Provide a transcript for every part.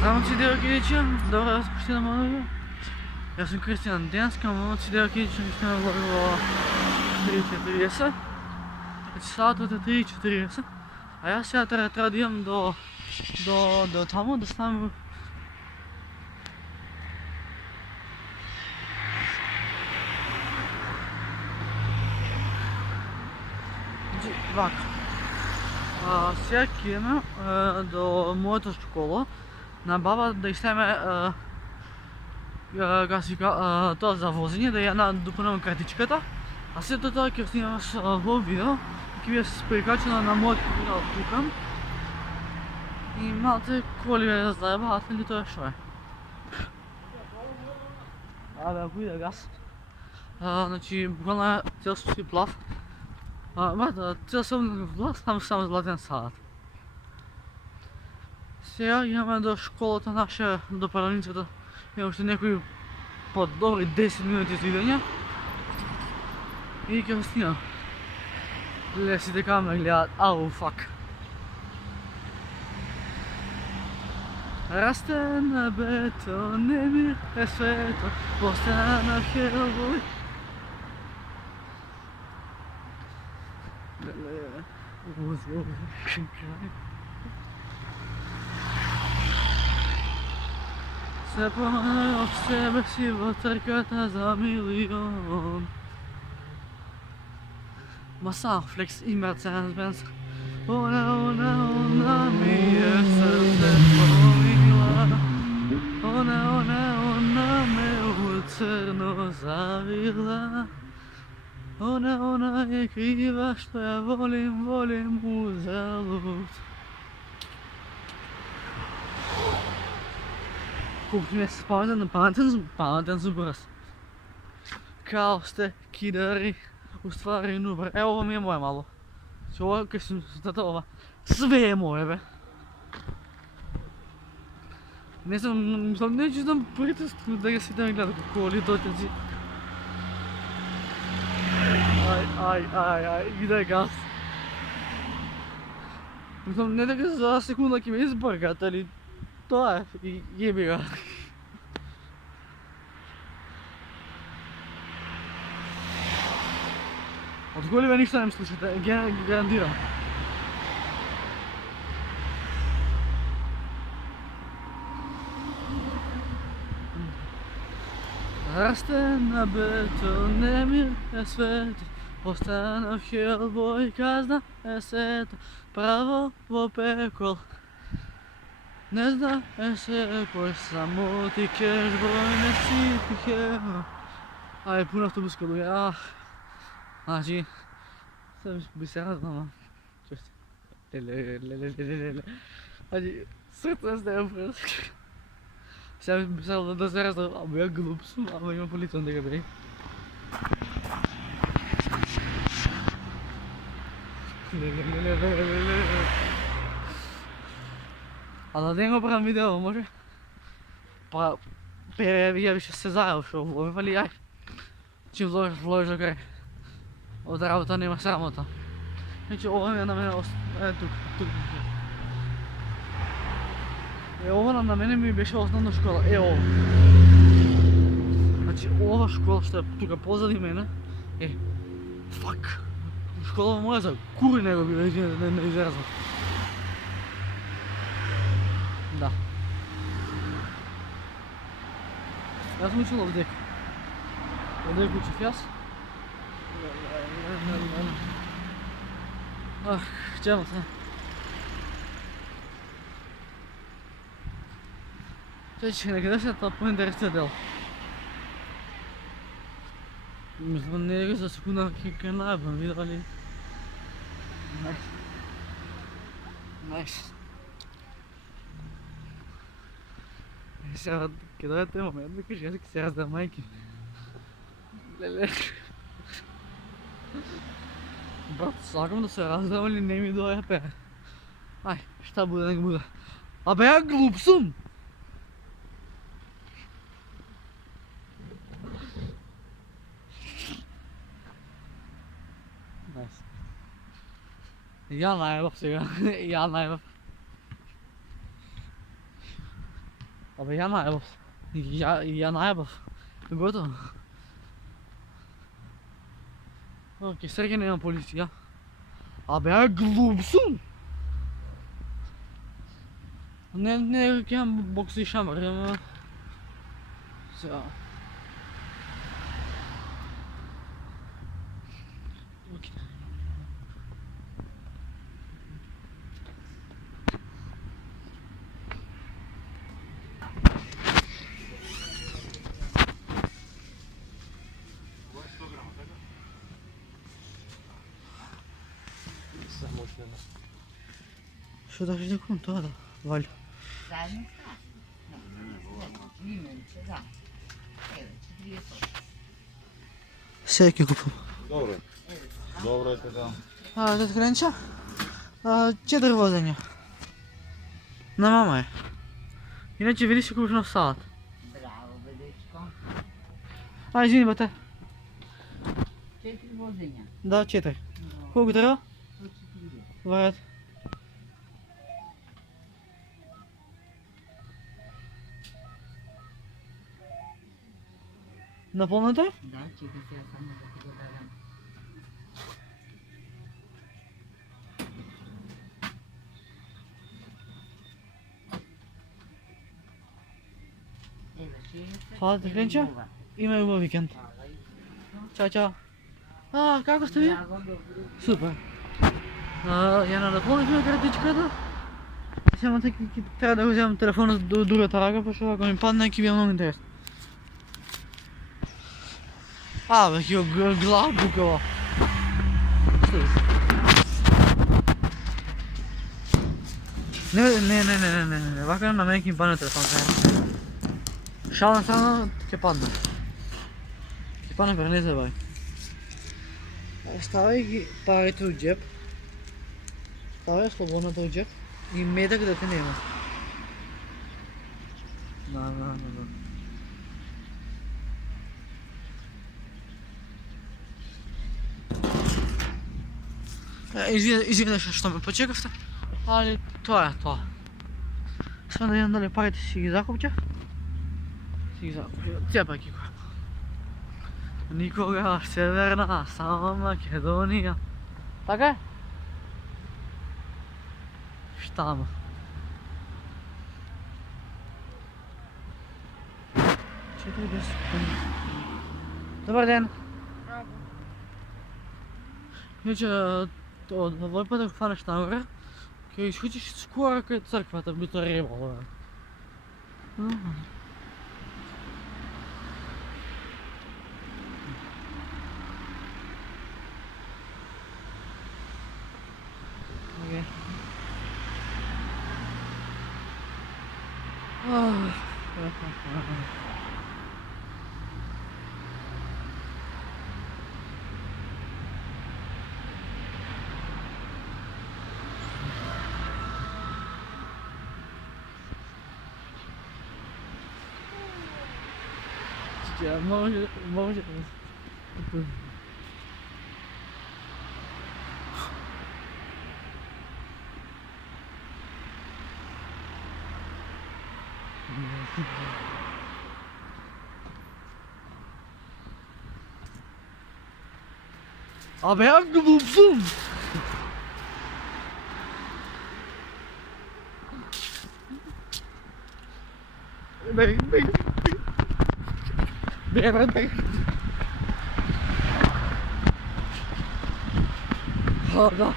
Само ci devo chiedere, dove stiamo noi? Ja sam Kristijan Denska, momci devo chiedere, stiamo govorilo 3:40. Znači sat od 3:40. A ja сега трябва да имам до тamo, да ставам. Значи, вака. Сега кидаме до моята школа, на баба да изтеме как се вика, тоа за возење, да ја допълнам картичката, а след тоа ќе снимаш во видео, ќе биде прикачено на мојот канал тука. И малце коли ме заебаат, или тоа што е? Абе, ако иде газ. Значи, буквално е цел си плав. Цел съм плав, само златен садат. Сега имаме до школата наша, до паралницата, имам още некои по-добри 10 минути за идење. И ќе снимам. Гледа си дека ме гледат, ау, фак. Расте на бетон, немир е свето, постана Хелбой. Се помня от себе си в трката за милион. Маса, Флекс и Мерцедес-Бенц. Она ми е сърце помила. Она ме уцърно завила. Она е крива, що я волим uzalud. Колкото ми се паметен съм бръс. Као сте кидари, уствари нубър. Ево ми е мое мало. Това къде съм това. Све е мое, бе. Не чувствам притесно да ги си да ми гледа какво ли дотенци. Ай, иде газ. Не дека за секунда ќе ме избъргат, али тоа е, и еби га. От голи бе ништо не ми слушате, гарантирам. Расте на бетон, немир е свето, останав Хелбой, казна е сето, право во пекол. Не зна е се кој само ти кеш број не си пихе. Ай, пун автобус каду ја. Значи, съм би се разнала. Чувствам. Леле. Значи, сърце сте я през. Сега би се да се разнала, абе я глуп съм, ама има полиция дека бе. А да не го правим видео, може? Па, я би ще се заел, што вловим, али ај. Чим вложиш до крај. От работа нема срамота. Значи, ова ми е на мене, тук. Ова на мене ми беше основна школа, ова. Значи, ова школа што е тука позади мене, фак. Школа моја за кури него би не изразват. Да. Јас съм учил овдека. Овдека учив јас. Чема се. Чече, некъде ще е това по-интересният дел. Мисля, не е за секунда ке наебам, видя ли? Найс. Сега, къде е този момент, да кажи, аз ке се раздам майки. Леле. Брат, слагам да се раздам, али не ми дойде пе. Ай, šta bude, nek bude. Абе, я глуп съм! Найс. Я наебав сега, я наебав. Aber ja, najebos. Ja, najebos. Gotovo. Ok, sreće nema policija. A be ja glup sam. Ne, imam boksi šamar, imam... Så. Ok. Що даже не контора, Валь. Zajedno sa? Ne, limenče, da. Evo, 40. Всякі купив. Добре. Добре, така. А, тут кренча? А, 4 возення. На мамає. Іначе вирішив купиш на салат. Bravo, bedečko. А, извини, бате. 4 vozenja. Да, 4. Koliko treba? 140. Варят. Напълнете? Da, čekaj se ja samo da ti ga dam. Evo, 60. Hvala ti, Krenča. Evo, Imaju ovo vikend. hvala i- Ćao, čao. А, како сте ви? Bravo, dobro. Супер. Ја надополнихме картичката. Само така трябва да го вземам телефона до другата ръка, защото ако ми падне, ќе би много интересно. А, бе, ќе глава букава. Што е? Не, вака на мене ќе ми падне телефон. Шал на страна, ќе падне. Ќе падне пред не забави. Ставай ги парите от джеб. Ставай слободната от джеб. И медък да те няма. Да. Извинете, що ме почекахте, але това е това. Сме да видим дали парите си ги закупчах. Тя пак и никога Северна, само Македония. Така е? Штама. Добър ден! Иначе, овој път ако хванеш нагоре, ќе изхватиш скоро кај църквата, би то ребало. Okay. Може. Абе, я глупцум! Бег. А, да.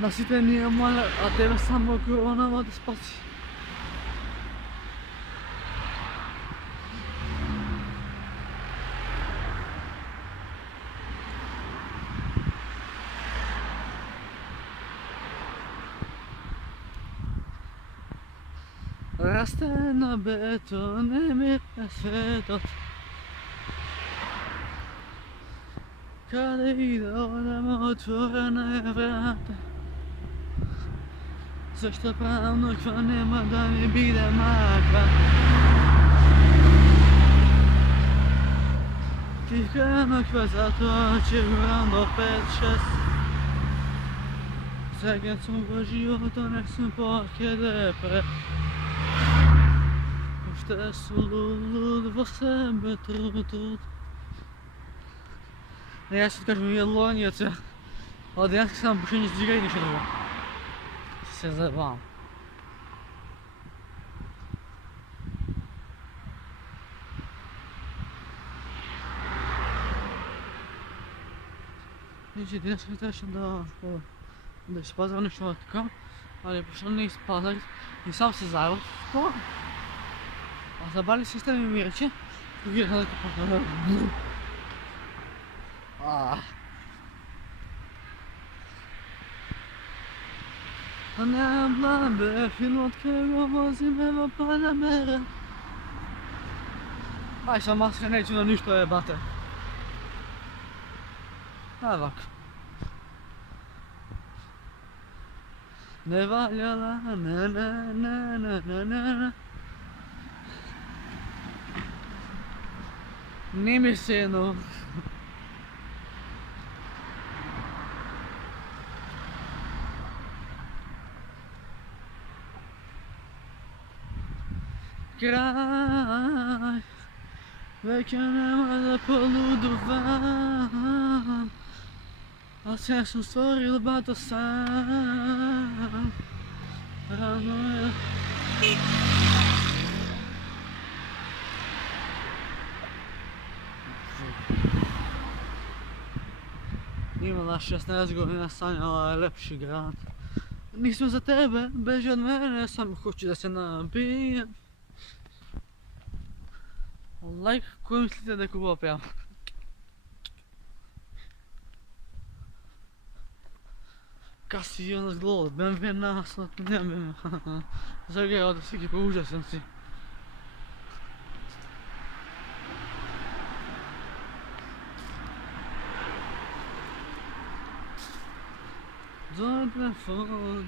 На сите ни е моля, а тебе само коронава да спаси. Расте на бетоне ми е светот. Kada ide odamo otvorena je vrata. Zašto pravnog fa nema da mi bide makra. Tiha nokva zato će goram do 5-6. Srećan sam po životu, nek sam porke depre. Ušte su lud vo sebe trud. Ja sad kažem jelonjaca, ali danas sam pošao nic diga i ništa drugo. Se zajebavam. Znači, danas mi trećem da ispazam nešto tako, ali pošto ne ispazam i sam se zajel to. A zabali sistem mi reče, uvijek sam tako A nemam blabbe, film od kojega vozim, evo pada mera. Aj sa maske neću na ništa jebate. Evak. Ne valjala, ne. Ni mi sinu. Kraj, već nema da poludovam, a sve sam stvoril bato sam. Rano je... Imala 16 godina, sanjala je lepši grad. Nisam za tebe, beži od mene, samo hoću da se nabijem. Like, koju mislite da je Kuba pjeva? Kasi je nas glod, BMW naslad, nemam. Zagledao da si ekipa, užasan si. Daj telefon.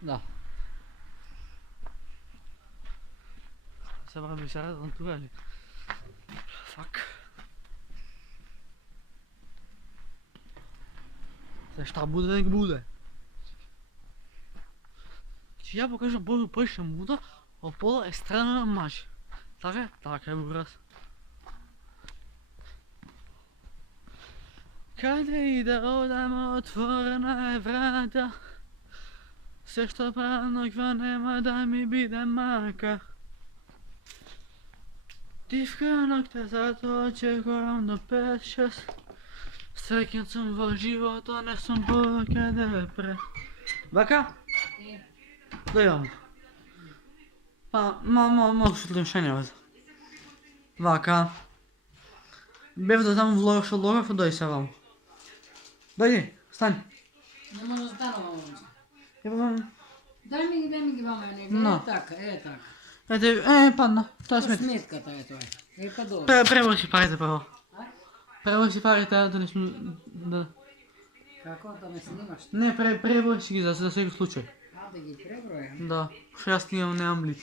Da. Sad moram bi se radan tu, ali... Fuck. Sad šta bude, nek bude. Znači ja pokažem boju previše muda, a pola je strana mač. Tako je? Tako je, buraz. Kada ide odamo otvorena je vrata. Sve što pravnog va nema da mi bide maka. Divka nokte zato očekujem do 5-6. Srećan sam vo životu, ne sam porke depre. Vaka? Daj vam. Pa, mogu šutlim šenje ovdje. Vaka. Bih da tamo vložio logov, daj se vam. Daj, stani. Ne može stano ovdje. Daj mi ga vama, nego, No. tako. Padno, to je smet. Smetka ta je tvoja. Pa dobro. Prvo si parite prvo. Prvo si parite, da nismo... Kako, da me snimaš? Ne, prvo si gi za svaki slučaj. A, da gi prebrojam? Da, što ja snimam, nemam blic.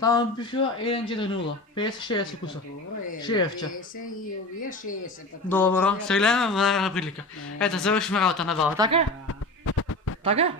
Tamo pišlo 1-4-0, 50-60 kusa. Dobro je, Šefče. 50 i ovdje 60. Pa Dobro, se gledamo, naravna prilika. Eto, završimo rauta na bala, tako je? Da. Tako je?